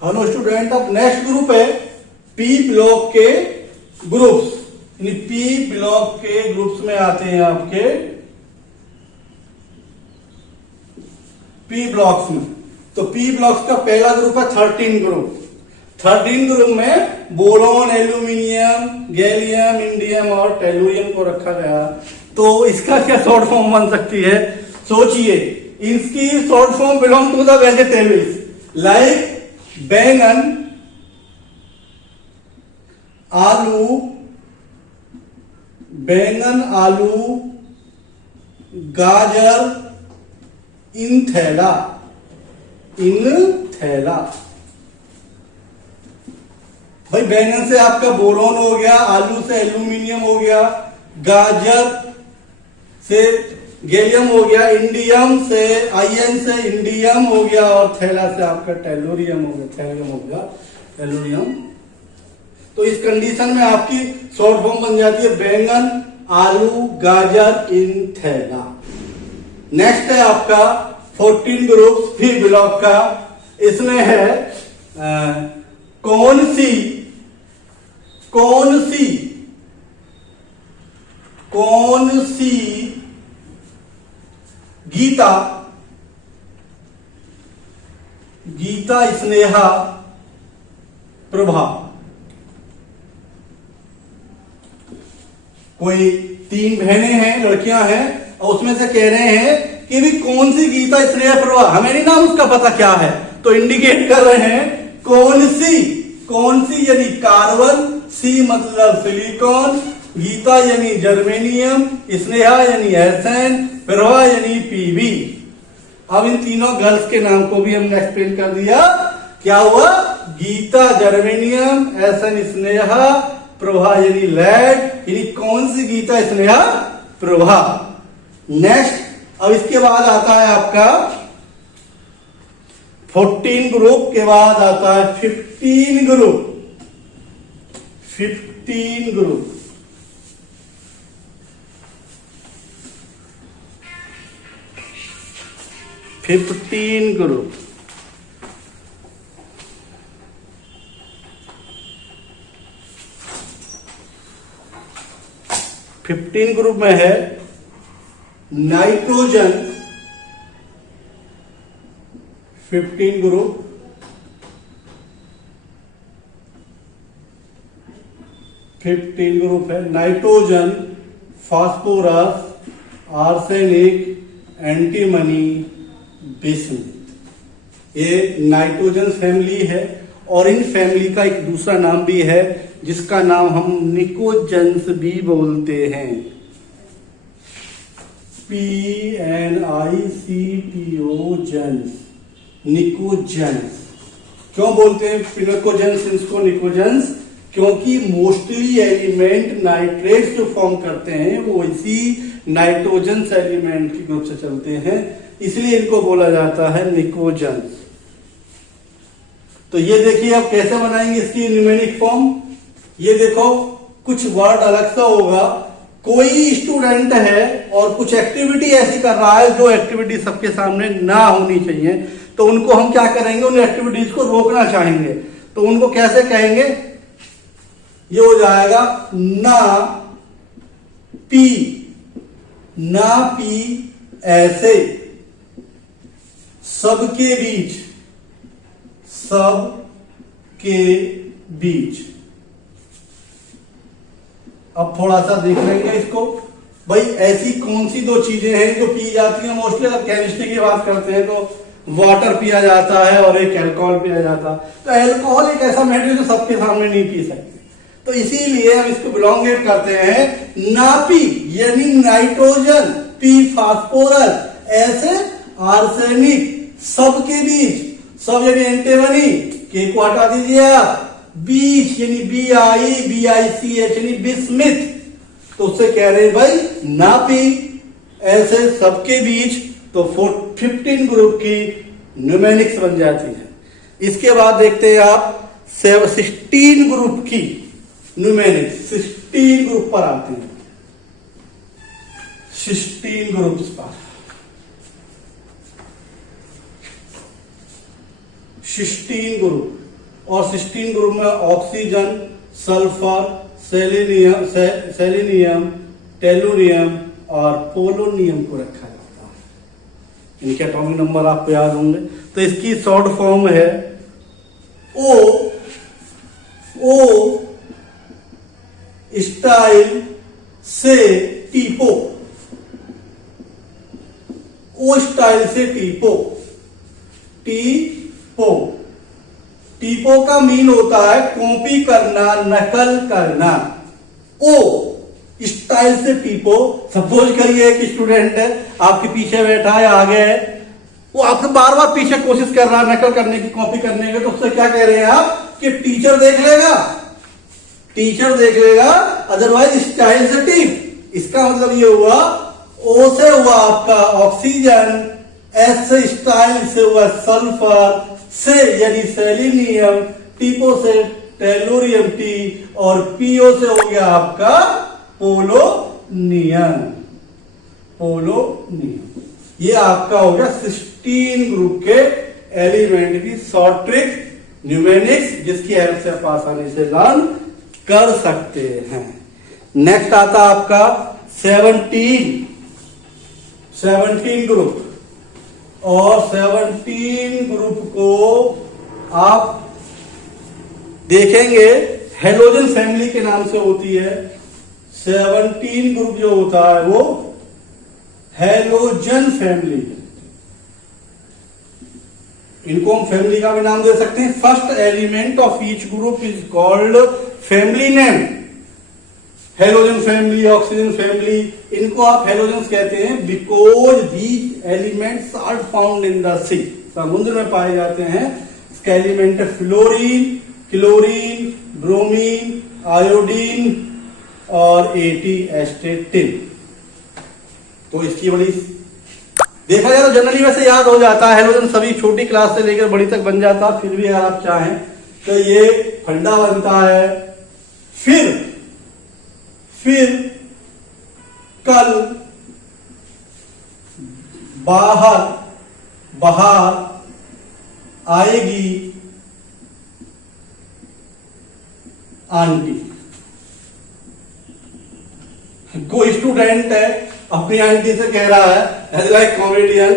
Hello student, अब next group है P block के ग्रुप्स। पी ब्लॉक के ग्रुप्स में आते हैं आपके पी ब्लॉक्स में। तो पी ब्लॉक्स का पहला ग्रुप है 13 ग्रुप। 13 ग्रुप में बोरोन, एल्यूमिनियम, गैलियम, इंडियम और टेलुरियम को रखा गया। तो इसका क्या शॉर्ट फॉर्म बन सकती है? सोचिए, इसकी short form belong to the vegetables like बैंगन, आलू, गाजर, इनथैला। भाई बैंगन से आपका बोरोन हो गया, आलू से एल्यूमिनियम हो गया, गाजर से गैलियम हो गया, इंडियम से आयन से इंडियम हो गया और थैला से आपका टेलुरियम हो गया, टेलुरियम। तो इस कंडीशन में आपकी शॉर्ट फॉर्म बन जाती है बैंगन, आलू, गाजर, इन थैला। नेक्स्ट है आपका 14 ग्रुप पी ब्लॉक का। इसमें है कौन सी गीता, स्नेहा, प्रभा। कोई 3 बहनें हैं, लड़कियां हैं, और उसमें से कह रहे हैं कि भी कौन सी गीता, स्नेहा, प्रभा। हमें नहीं नाम उसका पता क्या है, तो इंडिकेट कर रहे हैं कौन सी यानी कार्बन, सी मतलब सिलिकॉन, गीता यानी जर्मेनियम, स्नेहा यानी एसएन, प्रभा यानी पीबी। अब इन तीनों गर्ल्स के नाम को भी हमने एक्सप्लेन कर दिया। क्या हुआ? गीता जर्मेनियम, एसएन स्नेहा, प्रभा यानी लेड। यानी कौन सी गीता, स्नेहा, प्रभा। नेक्स्ट, अब इसके बाद आता है आपका 14 ग्रुप के बाद आता है 15 ग्रुप। 15 group 15 group. ग्रुप में है नाइट्रोजन। 15 ग्रुप है nitrogen, phosphorus, arsenic, antimony, bismuth. ये नाइट्रोजन फैमिली है। और इन फैमिली का एक दूसरा नाम भी है जिसका नाम हम निकोजेंस भी बोलते हैं। PNICTOजेंस, निकोजेंस। क्यों बोलते हैं निकोजेंस इसको निकोजेंस? क्योंकि मोस्टली एलिमेंट नाइट्रेट्स जो फॉर्म करते हैं वो इसी नाइट्रोजन एलिमेंट के ग्रुप से चलते हैं, इसलिए इनको बोला जाता है निकोजेंस। तो ये देखिए आप कैसे बनाएंगे इसकी न्यूमेरिक फॉर्म। ये देखो, कुछ वर्ड अलग सा होगा। कोई स्टूडेंट है और कुछ एक्टिविटी ऐसी कर रहा है जो एक्टिविटी सबके सामने ना होनी चाहिए, तो उनको हम क्या करेंगे, उन एक्टिविटीज को रोकना चाहेंगे। तो उनको कैसे कहेंगे? ये हो जाएगा ना पी ऐसे, सबके बीच। अब थोड़ा सा देख लेंगे इसको। भाई ऐसी कौन सी 2 चीजें हैं जो पी जाती हैं मोस्टली? अगर केमिस्ट्री की बात करते हैं तो वाटर पिया जाता है और एक अल्कोहल पिया जाता है। तो अल्कोहल एक ऐसा मेटेरियल जो सबके सामने नहीं पी सकते, तो इसीलिए हम इसको बिलोंगेट करते हैं नापी यानी नाइट्रोजन, पी फास्फोरस, ऐसे आर्सेनिक, सबके बीच, सब यानी एंटीमनी, के को हटा दीजिए आप, बीच यानी BICH यानी बिस्मिथ। तो उससे कह रहे हैं भाई नापी ऐसे सबके बीच। तो 15 ग्रुप की न्यूमेरिक्स बन जाती है। इसके बाद देखते हैं आप 16 ग्रुप की न्यूमेरिक्स। 16 ग्रुप पर आते हैं। 16 ग्रुप्स पर 16 ग्रुप और 16 ग्रुप में ऑक्सीजन, सल्फर, सेलेनियम, टेलुरियम और पोलोनियम को रखा जाता है। इनके एटॉमिक नंबर आपको याद होंगे। तो इसकी शॉर्ट फॉर्म है ओ स्टाइल से टीपो, ओ स्टाइल से टीपो, टीपो, टीपो का मीन होता है कॉपी करना, नकल करना। ओ स्टाइल से टीपो, सपोज करिए एक स्टूडेंट है आपके पीछे बैठा है, आगे है, वो आपसे बार बार पीछे कोशिश कर रहा है नकल करने की, कॉपी करने की, तो उससे क्या कह रहे हैं आप कि टीचर देख लेगा, टीचर देख लेगा, अदरवाइज स्टाइल से टीप। इसका मतलब ये हुआ ओ से हुआ आपका ऑक्सीजन, एस से स्टाइल से हुआ सल्फर, से यानी सेलेनियम, टीपो से टेलुरियम टी, और पीओ से हो गया आपका पोलोनियम, पोलोनियम। ये आपका हो गया 16 ग्रुप के एलिमेंट की शॉर्ट ट्रिक न्यूमेरिक्स, जिसकी हेल्प से आप आसानी से लर्न कर सकते हैं। नेक्स्ट आता आपका 17 ग्रुप, और 17 ग्रुप को आप देखेंगे हेलोजन फैमिली के नाम से होती है। 17 ग्रुप जो होता है वो हेलोजन फैमिली, इनको हम फैमिली का भी नाम दे सकते हैं। First element of each group is called family name. Halogen family, oxygen family, इनको आप हेलोजन कहते हैं because these elements are found in the sea, समुद्र में पाए जाते हैं। इसका एलिमेंट है फ्लोरीन, क्लोरीन, ब्रोमीन, आयोडीन और एटी एस्टेटिन। तो इसकी बड़ी देखा जाए तो जनरली वैसे याद हो जाता है, हेलोजन सभी छोटी क्लास से लेकर बड़ी तक बन जाता है। फिर भी अगर आप चाहें तो ये फंडा बनता है। फिर कल बाहर आएगी आंटी। कोई स्टूडेंट है अपनी आंटी से कह रहा है एज लाइक कॉमेडियन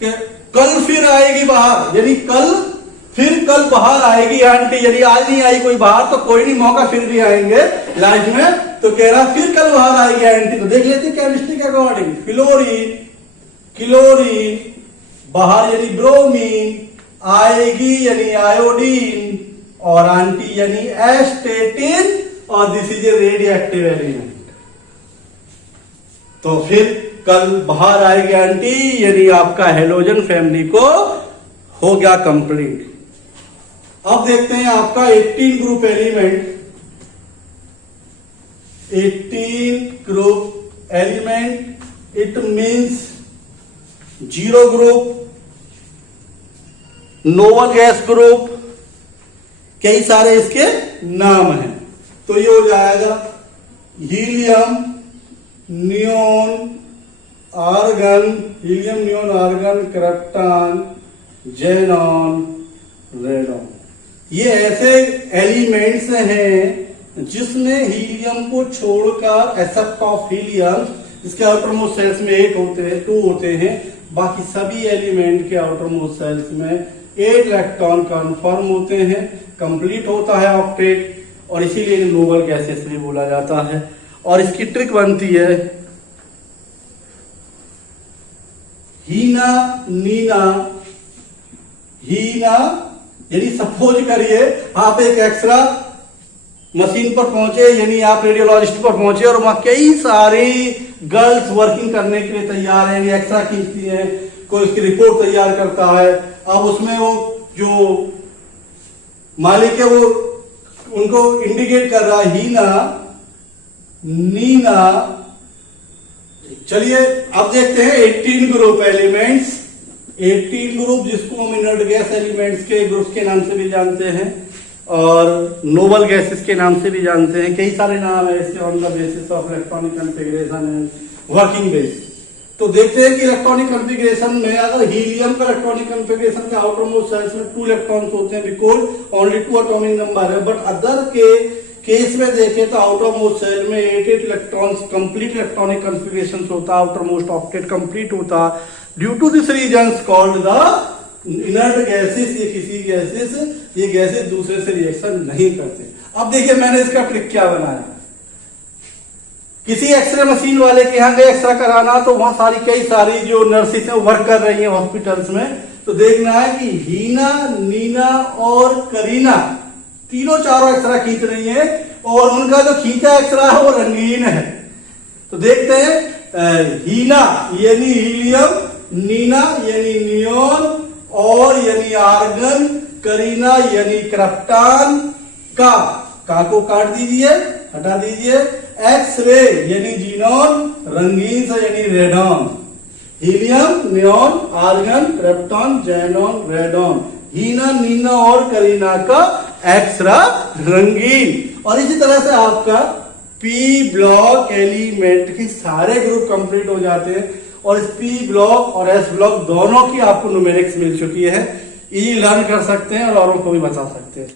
कि कल फिर आएगी बाहर, यानी कल बाहर आएगी आंटी, यानी आज नहीं आई कोई बाहर तो कोई नहीं, मौका फिर भी आएंगे लाइफ में। तो कह रहा फिर कल बाहर आएगी आंटी। तो देख लेते केमिस्ट्री के अकॉर्डिंग, फ्लोरीन, क्लोरीन, बाहर यानी ब्रोमीन, आएगी यानी आयोडीन, और आंटी यानी एस्टेटिन, और this is a radio active element. तो फिर कल बाहर आएगी आंटी यानी आपका हेलोजन फैमिली को हो गया कंप्लीट। अब देखते हैं आपका 18 group element. 18 group element, it means 0 group, noble gas group, कई सारे इसके नाम हैं। तो ये हो जाएगा helium, neon, argon, helium, neon, argon, krypton, xenon, radon. ये ऐसे एलिमेंट्स हैं जिसमें हीलियम को छोड़कर, एक्सेप्ट ऑफ हीलियम, इसके आउटर मोस्ट सेल्स में 2 होते हैं, बाकी सभी एलिमेंट के आउटर मोस्ट सेल्स में 8 इलेक्ट्रॉन कन्फर्म होते हैं, कंप्लीट होता है ऑक्टेट, और इसीलिए नोबल गैसेस भी बोला जाता है। और इसकी ट्रिक बनती है हीना, नीना, हीना, यानी सपोज करिए आप एक एक्सरा मशीन पर पहुंचे, यानी आप रेडियोलॉजिस्ट पर पहुंचे और वहां कई सारी गर्ल्स वर्किंग करने के लिए तैयार है, यानी एक्सरा खींचती है, कोई उसकी रिपोर्ट तैयार करता है। अब उसमें वो जो मालिक है वो उनको इंडिकेट कर रहा है हीना, नीना। चलिए अब देखते हैं 18 ग्रुप एलिमेंट्स। 18 ग्रुप जिसको हम इनर्ट गैस एलिमेंट्स के ग्रुप के नाम से भी जानते हैं और नोबल गैसेस के नाम से भी जानते हैं। कई सारे नाम है इसके, on the basis of electronic configuration and working base. तो देखते हैं कि इलेक्ट्रॉनिक कॉन्फ़िगरेशन में अगर हीलियम का इलेक्ट्रॉनिक कॉन्फ़िगरेशन के आउटर मोस्ट शेल्स में 2 इलेक्ट्रॉन्स होते हैं बिकॉज ओनली 2 एटॉमिक नंबर है, बट अदर के केस में देखें तो आउटर मोस्ट शेल में 8 इलेक्ट्रॉन्स कंप्लीट इलेक्ट्रॉनिक कॉन्फ़िगरेशन होता है, आउटर मोस्ट ऑक्टेट कंप्लीट होता है। Due to this reasons called the inert gases, ये किसी गैसेस, ये गैसेस दूसरे से रिएक्शन नहीं करते। अब देखिए मैंने इसका ट्रिक क्या बनाया। किसी एक्सरे मशीन वाले के यहाँ गए एक्सरा कराना, तो वहां कई सारी जो नर्सिस हैं वर्क कर रही हैं हॉस्पिटल्स में, तो देखना है कि हीना, नीना और करीना तीनों चारों एक्सरा खींच रही हैं और उनका जो खींचा एक्सरा है वो रंगीन है। तो देखते हैं हीना यानी हीलियम, नीना यानी नियोन और यानी आर्गन, करीना यानी क्रिप्टॉन का को काट दीजिए, हटा दीजिए। एक्स-रे यानी जीनॉन, रंगीन से यानी radon. Helium, neon, argon, krypton, xenon, radon. Heena, Neena और करीना का एक्सरा रंगीन। और इसी तरह से आपका पी ब्लॉक एलिमेंट के सारे ग्रुप कंप्लीट हो जाते हैं और इस पी ब्लॉक और एस ब्लॉक दोनों की आपको न्यूमेरिक्स मिल चुकी है। इजी लर्न कर सकते हैं और औरों को भी बता सकते हैं।